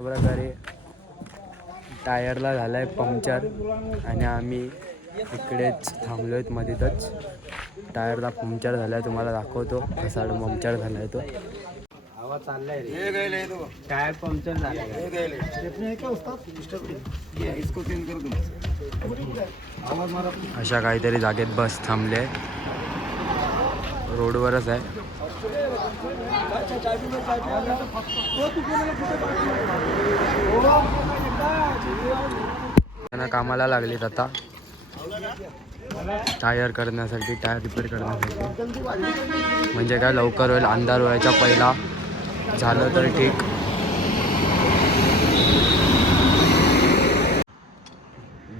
प्रकारे टायरला झालाय पंक्चर आणि आम्ही इकडेच थांबलोय मध्येच. टायरला पंक्चर झालाय, तुम्हाला दाखवतो कसा पंक्चर झालाय तो. आवाज चाललाय रे, टायर पंक्चर झालाय. अशा काहीतरी जागेत बस थांबले, रोडवरच आहे. त्यांना कामाला लागलेत आता टायर करण्यासाठी, टायर रिपेअर करण्यासाठी. म्हणजे काय लवकर होईल, अंधार व्हायच्या पहिला झालं तर ठीक.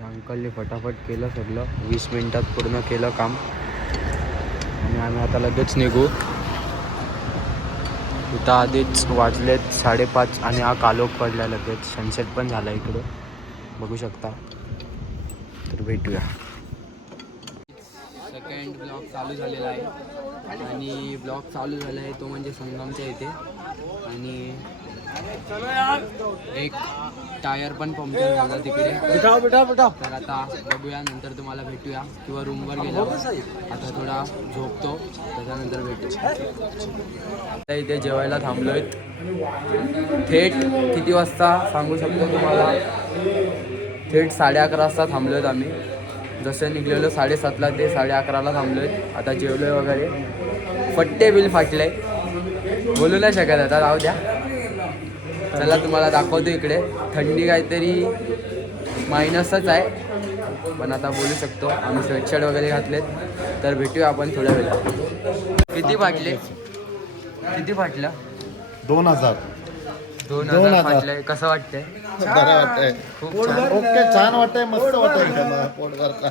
अंकलने फटाफट केलं सगळं, 20 मिनिटात पूर्ण केलं काम आणि आम्ही आता लगेच निघू. इथं आधीच वाजलेत 5:30 आणि हा कालोख पडला लगेच. सनसेट पण झाला इकडं, बघू शकता. तर भेटूया. सेकंड ब्लॉग चालू झालेला आहे आणि ब्लॉग चालू झाला आहे तो म्हणजे संगमच्या इथे. आणि एक टायर पण पंक्चर झाला तिकडे. तर आता बघूया, नंतर तुम्हाला भेटूया किंवा रूमवर गेल्यावर. आता थोडा झोपतो, त्याच्यानंतर भेटू. आता इथे जेवायला थांबलोय. थेट किती वाजता सांगू शकतो तुम्हाला, थेट 11:30 वाजता थांबलोय आम्ही. जसं निघलेलो 7:30ला ते 11:30ला थांबलोय. आता जेवलोय वगैरे, फट्टे बिल फाटले, बोलू नाही शकत आता, राहू द्या. चला तुम्हाला दाखवतो इकडे. थंडी काहीतरी मायनसच आहे, पण आता बोलू शकतो. आम्ही स्वेटशर्ट वगैरे घातलेत. तर भेटूया आपण थोड्या वेळात. किती फाटले? किती फाटलं? 2000 फाटलंय. कसं वाटतंय? बरं वाटतंय, खूप छान. ओके, छान वाटतंय, मस्त वाटतंय पोटवरचा.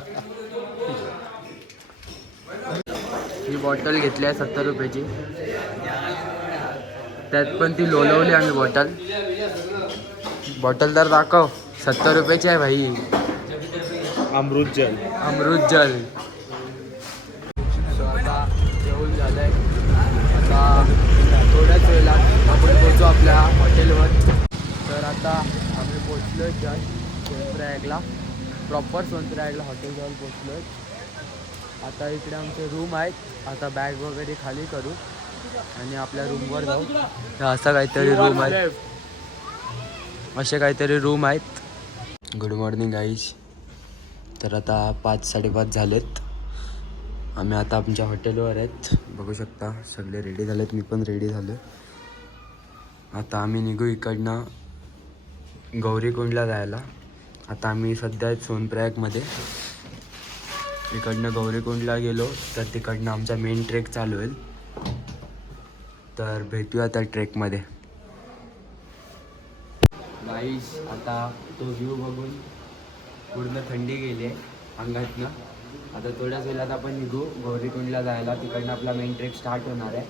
ही बॉटल घेतली आहे 70 रुपयाची. त्यात पण ती लोलवली आम्ही बॉटल. बॉटल तर दाखव, 70 रुपयाची आहे भाई. अमृत जल. अमृत जल. आता जेवण झालंय. आता थोड्याच वेळात आपण पोहोचू आपल्या हॉटेलवर. तर आता आम्ही पोचलो आहे जस्ट सोनप्रयागला, प्रॉपर सोनप्रयागला हॉटेलजवळ पोचलो आहे. आता इकडे आमचे रूम आहेत. आता बॅग वगैरे खाली करू आणि आपल्या रूमवर जाऊ. असं काहीतरी रूम आहेत, असे काहीतरी रूम आहेत. Good morning guys. तर आता 5-5:30 झालेत. आम्ही आता आमच्या हॉटेलवर आहेत, बघू शकता. सगळे रेडी झालेत, मी पण रेडी झालो. आता आम्ही निघू इकडनं गौरीकुंडला जायला. आता आम्ही सध्या सोनप्रयागमध्ये. इकडनं गौरीकुंडला गेलो तर तिकडनं आमचा मेन ट्रेक चालू होईल. तर भेटूया त्या ट्रेकमध्ये. गाईस, आता तो व्ह्यू बघून पूर्ण थंडी गेली आहे अंगातनं. आता थोड्याच वेळात आपण निघू गौरीकुंडला जायला. तिकडनं आपला मेन ट्रेक स्टार्ट होणार आहे.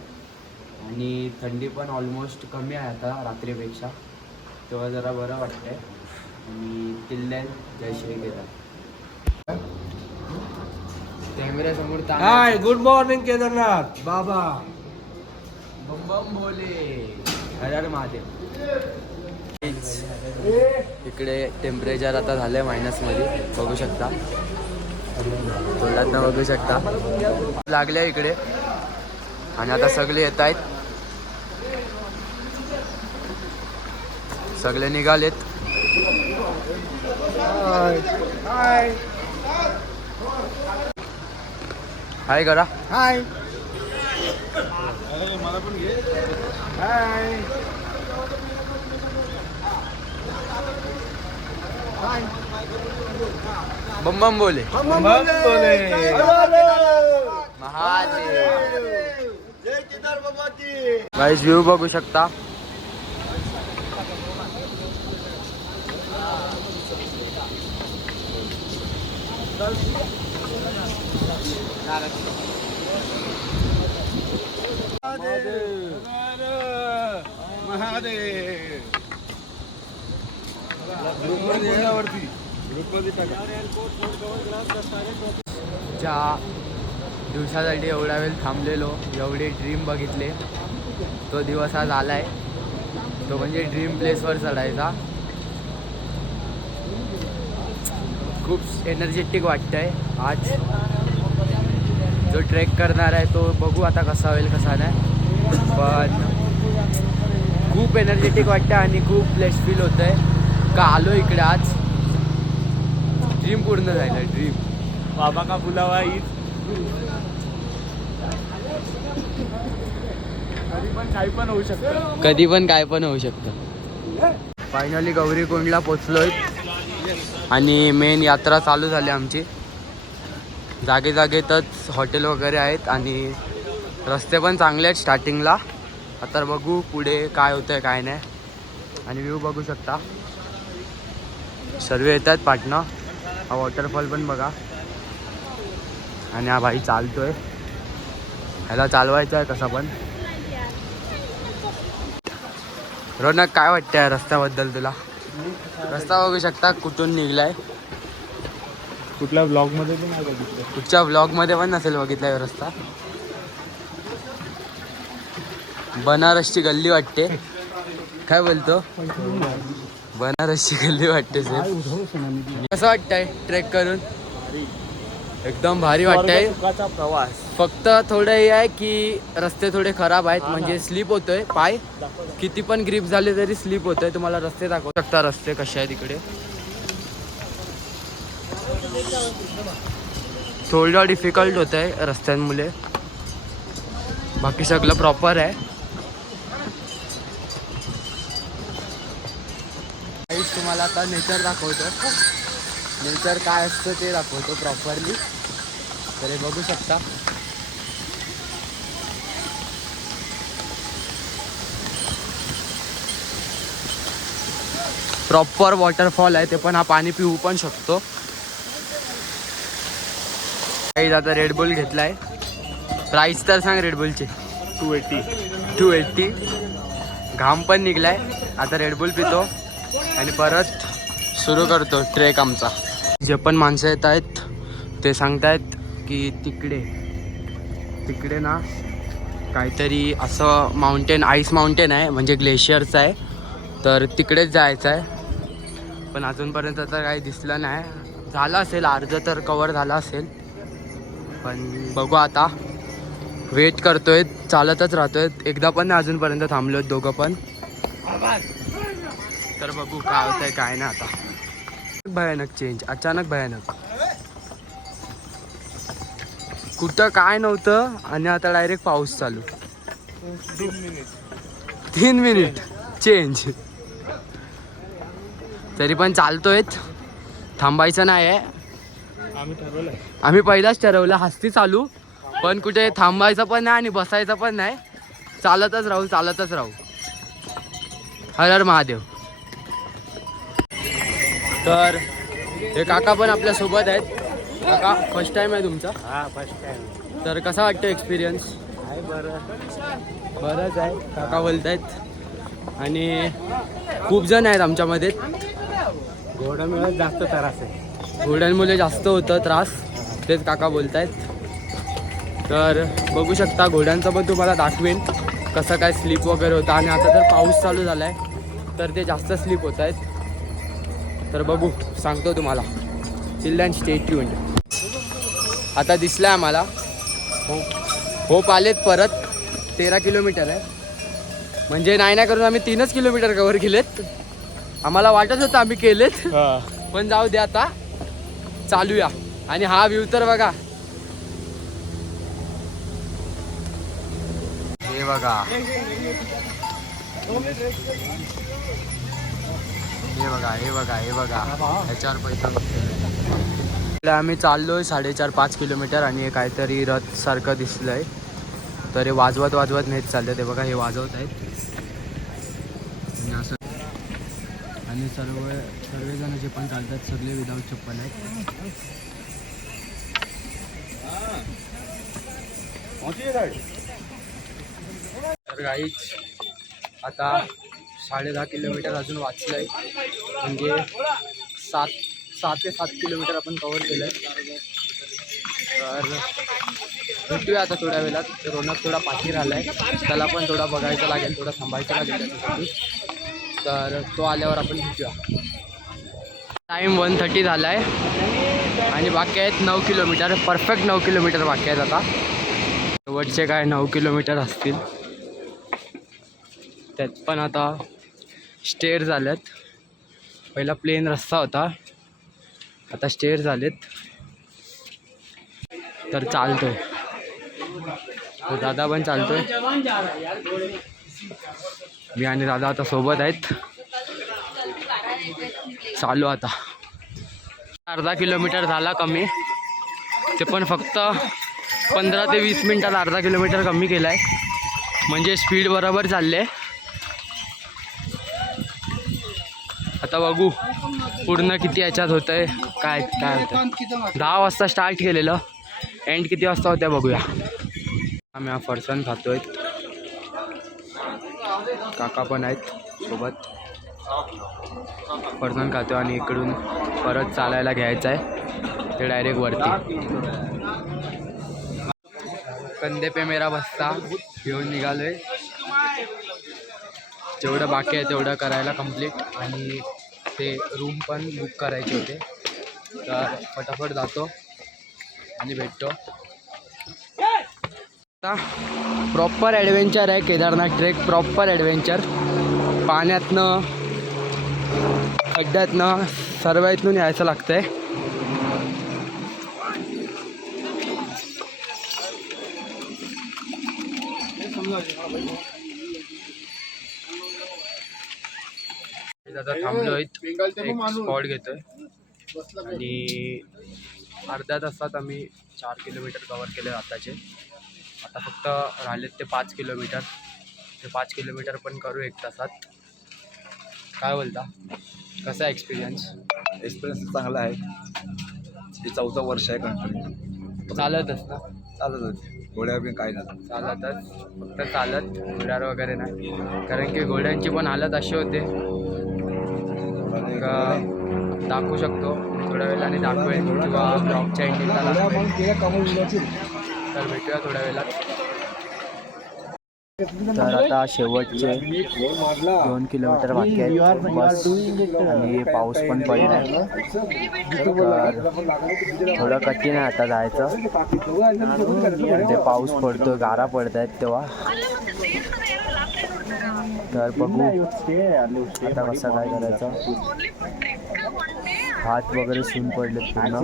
आणि थंडी पण ऑलमोस्ट कमी आहे आता रात्रीपेक्षा, तेव्हा जरा बरं वाटतंय. आणि किल्ल्यात जय श्री केदार. कॅमेऱ्यासमोर हाय, गुड मॉर्निंग केदारनाथ बाबा. बम बम बोले, हर हर महादेव. इकडे टेम्परेचर आता झालंय मायनसमध्ये, बघू शकता. तोंडात बघू शकता लागले इकडे. आणि आता सगळे येत आहेत, सगळे निघालेत. हाय करा. हाय. मला पण घे. हाय. बम बम बोले, महादेव. जय केदार बाबा की. गाईस, व्ह्यू बघू शकता. महादेव. ज्या दिवसासाठी एवढा वेळ थांबलेलो, एवढे ड्रीम बघितले, तो दिवस आज आला आहे. तो म्हणजे ड्रीम प्लेसवर चढायचा. खूप एनर्जेटिक वाटतंय आज. जो ट्रेक करणार आहे तो बघू आता कसा होईल कसा नाही, पण खूप एनर्जेटिक वाटतं आणि खूप फ्रेश फील होतं आहे का आलो इकडे आज. ड्रीम पूर्ण झालं, ड्रीम. बाबा का बुलावा ईद. कधी पण काही पण होऊ शकतं. कधी पण काय पण होऊ शकतं. फायनली गौरीकुंडला पोचलोय आणि मेन यात्रा चालू झाली आमची. जागे जागेतच हॉटेल वगैरे आहेत आणि रस्ते पण चांगले आहेत स्टार्टिंगला. आता बघू पुढे काय होतं आहे काय नाही. आणि व्ह्यू बघू शकता, सर्व येतात पाटणं. हा वॉटरफॉल पण बघा. आणि हा भाई चालतोय, ह्याला चालवायचं आहे कसं पण. रोनक काय वाटतंय रस्त्याबद्दल तुला? रस्ता बघू शकता कुठून निघलाय. कुठल्या ब्लॉग मध्ये पण नाही बघितलं. कुठच्या ब्लॉग मध्ये पण नसेल बघितलाय रस्ता. बनारसची गल्ली वाटते. काय बोलतो? बनारसची गल्ली वाटते सर. कसं वाटतंय ट्रेक करून? एकदम भारी वाटतंय. सुखाचा प्रवास. फक्त थोडं हे आहे की रस्ते थोडे खराब आहेत, म्हणजे स्लिप होतोय पाय. किती पण ग्रीप झाले तरी स्लिप होतोय. तुम्हाला रस्ते दाखवू शकता रस्ते कसे आहेत इकडे. थोडं डिफिकल्ट होत आहे रस्त्यांमुळे, बाकी सगळं प्रॉपर आहे. तुम्हाला आता नेचर दाखवतो. नेचर काय असतं ते दाखवतो प्रॉपरली. तर हे बघू शकता. प्रॉपर वॉटरफॉल आहे ते पण. हा पाणी पिऊ पण शकतो. काही आता रेडबुल घेतलाय. प्राइस तर सांग रेडबुलची. 280. घाम पण निघलाय. आता रेडबुल पितो आणि परत सुरू करतो ट्रेक आमचा. जे पण माणसं येत आहेत ते सांगतायत की तिकडे ना काहीतरी असं माउंटेन, आईस माउंटेन आहे, म्हणजे ग्लेशियरचं आहे. तर तिकडेच जायचं आहे. पण अजूनपर्यंत तर काही दिसलं नाही. झालं असेल अर्ध तर कवर झालं असेल, पण बघू आता. वेट करतोय, चालतच राहतोय. एकदा पण नाही अजूनपर्यंत थांबलोय दोघं पण. तर बघू काय होतंय काय नाही. आता भयानक चेंज, अचानक भयानक. कुठं काय नव्हतं आणि आता डायरेक्ट पाऊस चालू. 3 मिनिट चेंज. तरी पण चालतोय, थांबायचं नाही आहे. आम्ही पहिलाच ठरवलं हस्ती चालू, पण कुठे थांबायचं पण नाही आणि बसायचं पण नाही. चालतच राहू. हर हर महादेव. तर हे काका पण आपल्या सोबत आहेत. काका फर्स्ट टाइम आहे तुमचा? हा, फर्स्ट टाइम. तर कसा वाटतं एक्सपिरियन्स? आहे बरंच आहे काका बोलतायत. आणि खूप जण आहेत आमच्यामध्ये. घोड्यामुळे जास्त त्रास आहे. घोड्यांमुळे जास्त होतं त्रास, तेच काका बोलतायत. तर बघू शकता घोड्यांचं पण तुम्हाला दाखवेन कसं काय स्लीप वगैरे होतं. आणि आता तर पाऊस चालू झाला आहे तर ते जास्त स्लीप होत आहेत. तर बघू, सांगतो तुम्हाला. Till then stay tuned. आता दिसलं आहे आम्हाला होप आलेत परत. 13 किलोमीटर आहे, म्हणजे नाही करून आम्ही 3च किलोमीटर कव्हर केलेत. आम्हाला वाटत होतं आम्ही केलेत, पण जाऊ दे आता चालूया. आणि हा व्ह्यू तर बघा. हे बघा, हे बघा ह्याच्यावर पैसा. आम्ही चाललोय 4.5-5 किलोमीटर आणि हे काहीतरी रथ सारखं दिसलंय. तर हे वाजवत नेत चाललं. ते बघा हे वाजवत आहेत. आणि असं आणि सर्वजण जे पण चालतात सगळे विदाऊट चप्पल आहेत. तर गाईच आता 10.5 किलोमीटर अजून वाचलंय, म्हणजे 6 ते 7 किलोमीटर आपण कव्हर केलं आहे. तर भेटूया आता थोड्या वेळात. रोनक थोडा पाठी राहिला आहे, त्याला पण थोडा बघायचं लागेल, थोडं थांबायचं लागेल त्याच्यासाठी. तर तो आल्यावर आपण भेटूया. टाईम 1:30 झाला आहे आणि बाकी आहेत 9 किलोमीटर. परफेक्ट 9 किलोमीटर बाकी आहेत आता. शेवटचे काय 9 किलोमीटर असतील. त्यात पण आता स्टेअर झाल्यात. पहिला प्लेन रस्ता होता, आता स्टेअर झालेत. तर चालतोय, दादा पण चालतोय. मी आणि दादा आता सोबत आहेत. चालू आता. अर्धा किलोमीटर झाला कमी, ते पण फक्त 15 ते 20 मिनिटात अर्धा किलोमीटर कमी केला आहे. म्हणजे स्पीड बरोबर चालले. आता बघू पूर्ण किती याच्यात होतं आहे, काय काय होतं. 10 वाजता स्टार्ट केलेलं, एंड किती वाजता होत्या बघूया. आम्ही फरसन खातोय, काका पण आहेत सोबत. फरसन खातो आणि इकडून परत चालायला घ्यायचं आहे ते डायरेक्ट वरती. कंधे पे मेरा बस्ता घेऊन निघालोय. जेवढं बाकी आहे तेवढं करायला कंप्लीट. आणि ते रूम पण बुक करायचे होते, तर फटाफट जातो आणि भेटतो. आता प्रॉपर ॲडव्हेंचर आहे केदारनाथ ट्रेक. Proper adventure. पाण्यातनं, खड्ड्यातनं, सर्व इथून यायचं लागतं आहे. आता थांबलोय, एक स्पॉट घेतोय आणि अर्ध्या तासात आम्ही 4 किलोमीटर कवर केले आताचे. आता फक्त राहिलेत ते 5 किलोमीटर. ते 5 किलोमीटर पण करू 1 तासात. काय बोलता, कसा एक्सपिरियन्स? एक्सपिरियन्स चांगला आहे. हे 4थं वर्ष आहे कंटिन्यू चालतच ना? चालतच. घोड्या बी काय नाही, चालतच, फक्त चालत, घोड्यावर वगैरे नाही. कारण की घोड्यांची पण हालत अशी होते का दाखवू शकतो थोड्या वेळाने, दाखवेन किंवा ब्लॉगच्या एंडिंगला तर भेटूया थोड्या वेळात. तर आता शेवटचे 2 किलोमीटर बाकी आहेत बस. आणि पाऊस पण पडला आहे, तर थोडं कठीण आहे आता जायचं. ते पाऊस पडतो, गारा पडत आहेत तेव्हा. तर बघू आता कसं काय करायचं. हात वगैरे सून पडले पूर्ण.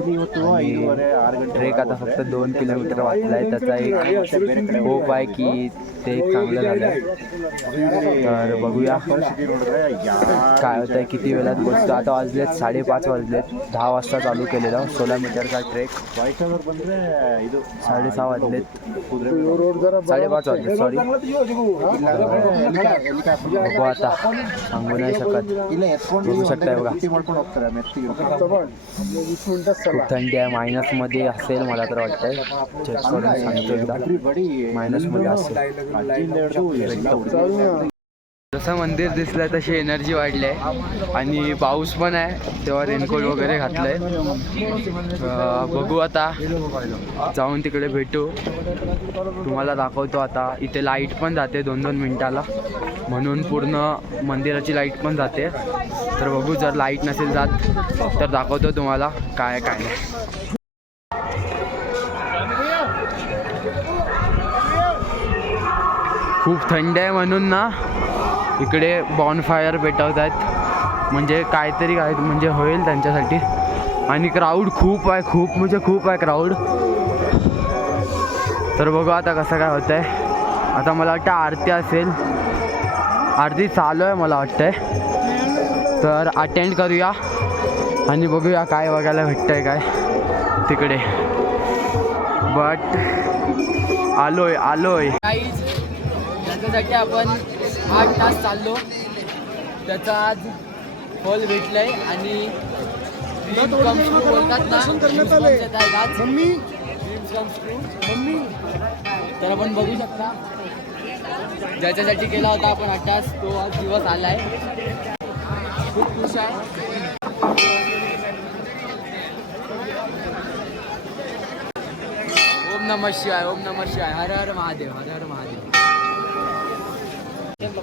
आणि ट्रेक आता फक्त 2 किलोमीटर वाचला आहे. त्याचा एक होप आहे की ते चांगलं झालं. तर बघूया काय होतं आहे, किती वेळात पोचतो. आता वाजलेत 5:30 वाजलेत. 10 वाजता चालू केलेला 16 मीटरचा ट्रेक. 6:30 वाजलेत, 5:30 वाजलेत सॉरी. बघू आता, सांगू नाही शकत. बघू शकताय बघा, खूप थंडी आहे. मायनसमध्ये असेल मला तर वाटतंय. चेक करून सांगतो एकदा, मायनसमध्ये असेल. जसं मंदिर दिसलं तशी एनर्जी वाढली आहे. आणि पाऊस पण आहे तेव्हा रेनकोट वगैरे घातलं आहे. बघू आता, जाऊन तिकडे भेटू, तुम्हाला दाखवतो. आता इथे लाईट पण जाते 2-2 मिनिटाला, म्हणून पूर्ण मंदिराची लाईट पण जाते. तर बघू, जर लाईट नसेल जात तर दाखवतो तुम्हाला काय काय नाही. खूप थंड आहे म्हणून ना इकडे बॉनफायर पेटवत आहेत, म्हणजे काहीतरी काय म्हणजे होईल त्यांच्यासाठी. आणि क्राऊड खूप आहे, खूप म्हणजे खूप आहे क्राऊड. तर बघू आता कसं काय होतं आहे. आता मला वाटतं आरती असेल, आरती चालू आहे मला वाटतंय. तर अटेंड करूया आणि बघूया काय बघायला भेटतं आहे काय तिकडे. बट आलोय त्याच्यासाठी आपण 8 तास चाललो, त्याचा आज फल भेटलं आहे. आणि बोलतात ना, तर आपण बघू शकता ज्याच्यासाठी केला होता आपण 8 तास, तो आज दिवस आला आहे. खूप खुश आहे. ओम नमः शिवाय, ओम नमः शिवाय, हर हर महादेव, हर हर महादेव. मिनिमम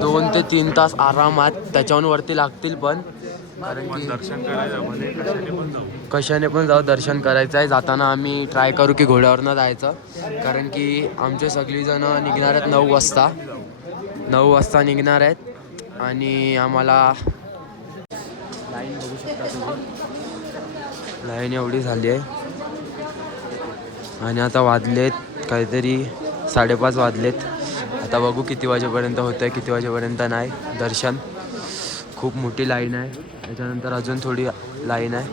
2 ते 3 तास आरामात त्याच्याहून वरती लागतील पण, कारण की दर्शन करायचं म्हणजे कशाने पण जाऊ. कशाने पण जाऊ, दर्शन करायचं आहे. जाताना आम्ही ट्राय करू की घोड्यावरनं जायचं, कारण की आमचे सगळीजण निघणार आहेत 9 वाजता. 9 वाजता निघणार आहेत आणि आम्हाला लाईन बघू शकता तुम्ही, लाईन एवढी झाली आहे. आणि आता वाजलेत काहीतरी 5:30 वाजलेत. आता बघू किती वाजेपर्यंत होतं आहे, किती वाजेपर्यंत नाही दर्शन. खूप मोठी लाईन आहे, त्याच्यानंतर अजून थोडी लाईन आहे,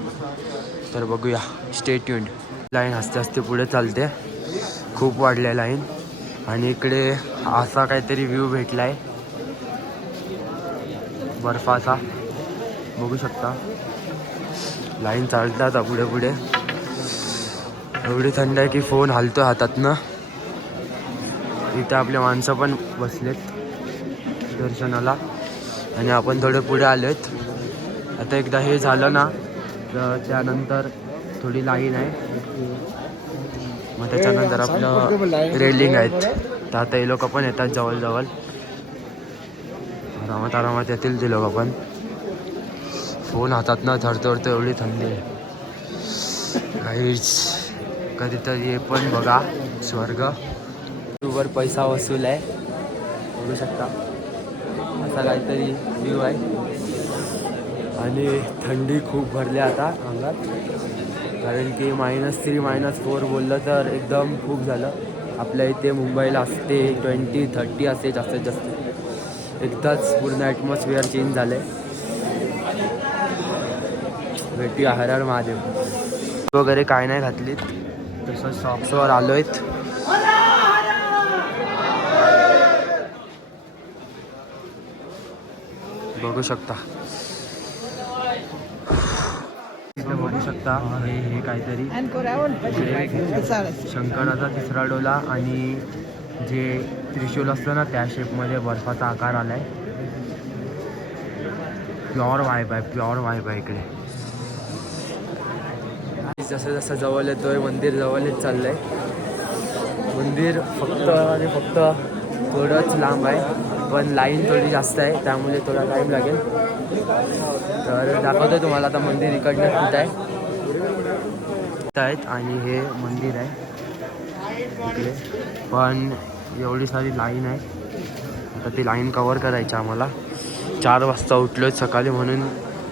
तर बघूया. Stay tuned. लाईन हसते हसते पुढे चालते, खूप वाढल्या लाईन. आणि इकडे असा काहीतरी व्ह्यू भेटला आहे बर्फाचा, बघू शकता. लाईन चालतं आता पुढे पुढे. एवढी थंड आहे की फोन हलतो हातातनं. इथे आपले माणसं पण बसलेत दर्शनाला आणि आपण थोडे पुढे आलेत. आता एकदा हे झालं ना तर त्यानंतर थोडी लाईन आहे, मग त्याच्यानंतर आपलं रेलिंग आहेत. तर आता हे लोक पण येतात जवळजवळ, आरामात आरामात येतील ते लोक पण. फोन हातात न धरतो एवढी थंडी आहे काहीच. कधीतरी हे पण बघा स्वर्ग. वर पैसा वसूल आहे, बघू शकता. असा काहीतरी व्ह्यू आहे. आणि थंडी खूप भरली आता अंगात, कारण की -3 -4 बोललं तर एकदम खूप झालं. आपल्या इथे मुंबईला असते 20-30 असते जास्तीत जास्त. एकदाच पूर्ण ॲटमॉस्फिअर चेंज झालं आहे. भेटूया. हर हर महादेव. वगैरे काय नाही घातलीत, तसं शॉप्सवर आलो आहेत. बघू शकता, इथं बघू शकता. हे काहीतरी शंकराचा 3रा डोला आणि जे त्रिशूल असतं ना त्या शेपमध्ये बर्फाचा आकार आला आहे. प्युअर वाईब आहे इकडे. जसं जसं जवळ येतोय मंदिर जवळ येत चाललंय. मंदिर फक्त आणि फक्त थोडंच लांब आहे, पण लाईन थोडी जास्त आहे, त्यामुळे थोडा टाईम लागेल. तर दाखवतो तुम्हाला आता मंदिर इकडनं कुठं आहेत. आणि हे मंदिर आहे इकडे, पण एवढी सारी लाईन आहे. आता ती लाईन कवर करायची आम्हाला. 4 वाजता उठलो आहेत सकाळी, म्हणून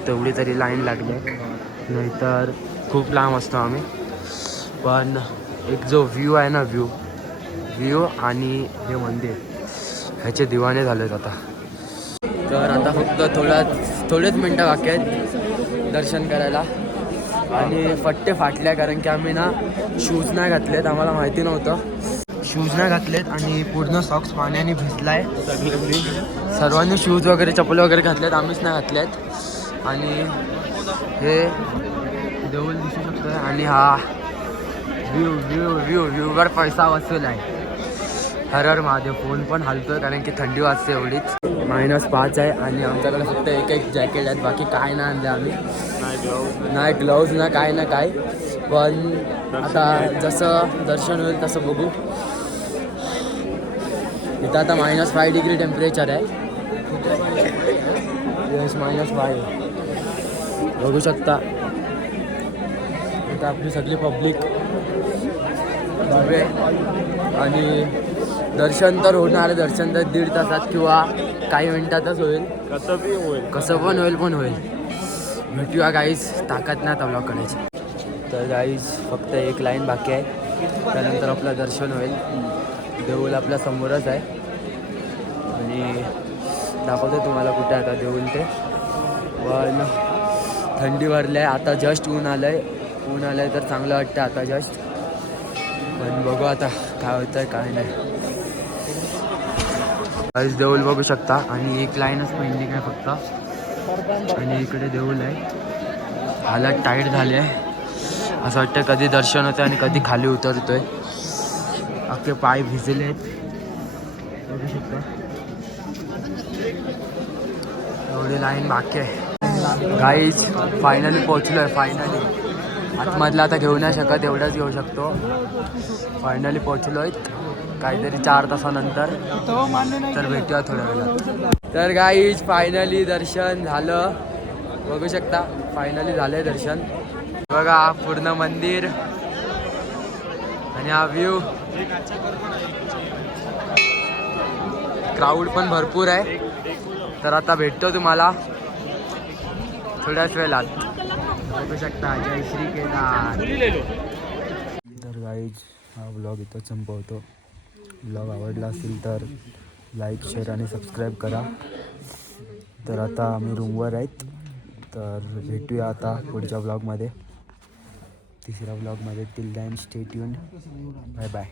तेवढी तरी लाईन लागली आहे, नाहीतर खूप लांब असतो आम्ही. पण एक जो व्ह्यू आहे ना, व्ह्यू आणि हे मंदिर, ह्याचे दिवाणे झालेत आता. तर आता फक्त थोडेच मिनटं बाकी आहेत दर्शन करायला. आणि फट्टे फाटल्या, कारण की आम्ही ना शूज नाही घातलेत, आम्हाला माहिती नव्हतं. शूज नाही घातलेत आणि पूर्ण सॉक्स पाण्याने भिजलाय. सर्वांनी शूज वगैरे चप्पल वगैरे घातलेत, आम्हीच नाही घातलेत. आणि हे देऊळ दिसू शकतोय. आणि हा व्ह्यूवर पैसा वसूल आहे. हर हर महादेव. फोन पण हलतोय कारण की थंडी वाजते एवढीच. -5 आहे आणि आमच्याकडे फक्त एक जॅकेट आहेत, बाकी काय नाही आणलं आम्ही. नाही ग्लव्ज ना काय ना काय. पण आता जसं दर्शन होईल तसं बघू. इथं आता -5 डिग्री टेम्परेचर आहे. यस -5 बघू शकता. इथं आपली सगळी पब्लिक उभे. आणि दर्शन तर होणार, दर्शन तर 1.5 तासात किंवा काही मिनिटातच होईल. कसं पण होईल. भेटूया गाईज. ताकद नाही ब्लॉग करायची. तर गाईज फक्त एक लाईन बाकी आहे, त्यानंतर आपलं दर्शन होईल. देऊळ आपल्या समोरच आहे आणि दाखवतो तुम्हाला कुठे आता देऊळ ते. पण थंडी भरली आहे आता. जस्ट ऊन आलं आहे तर चांगलं वाटतं आता जस्ट. पण बघू आता काय होतं काय नाही. गाईज देऊळ बघू शकता आणि एक लाईनच पेंडिंग आहे फक्त. आणि इकडे देऊळ आहे. हालत टाईट झाली आहे, असं वाटतं कधी दर्शन होतं आणि कधी खाली उतरतोय. अख्खे पाय भिजलेत बघू शकता. एवढी लाईन बाकी आहे. गाईज फायनली पोहोचलोय. आतमधला आता घेऊ नाही शकत, एवढंच घेऊ शकतो. फायनली पोहोचलो आहेत काहीतरी 4 तासानंतर. तर भेटूया थोड्या वेळात. तर गाईज फायनली दर्शन झालं, बघू शकता. फायनली झालंय दर्शन. बघा पूर्ण मंदिर आणि हा व्ह्यू. क्राऊड पण भरपूर आहे. तर आता भेटतो तुम्हाला थोड्याच वेळात. बघू शकता जय श्री केदार. तर गाईज हा ब्लॉग इथं संपवतो. ब्लॉग आवडला असेल तर लाईक, शेअर आणि सबस्क्राईब करा. तर आता आम्ही रूमवर आहेत. तर भेटूया आता पुढच्या ब्लॉगमध्ये, तिसऱ्या ब्लॉगमध्ये. Till then stay tuned. Bye bye.